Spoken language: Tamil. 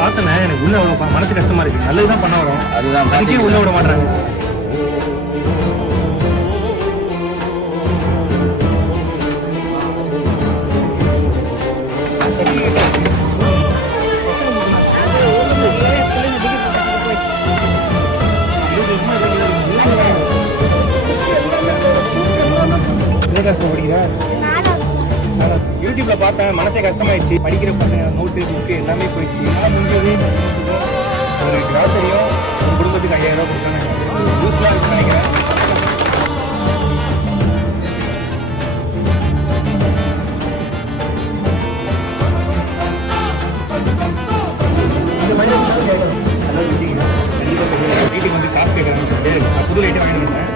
பார்த்தனே எனக்கு உள்ள மனசு கஷ்டமா இருக்கு. நல்லதுதான் பண்ண வரோம், அதுதான் அதுக்கே உள்ள விட மாட்டாங்க. யூடியூப்ல பார்த்தேன், மனசே கஷ்டமாயிடுச்சு. படிக்கிற பசங்க நோட்டு புக்கு எல்லாமே போயிடுச்சு. முடிஞ்சது ஒரு கிராசரியும் ஒரு குடும்பத்துக்கு 5000 ரூபா கொடுத்தாங்க. யூஸ்ஃபுல்லாக இருக்குன்னு நினைக்கிறேன். இந்த மாதிரி வீட்டுக்கு வந்து காசு கேட்கறாங்க சொல்லிட்டு நான் புது லைட்டே வாங்கிட்டு வந்தேன்.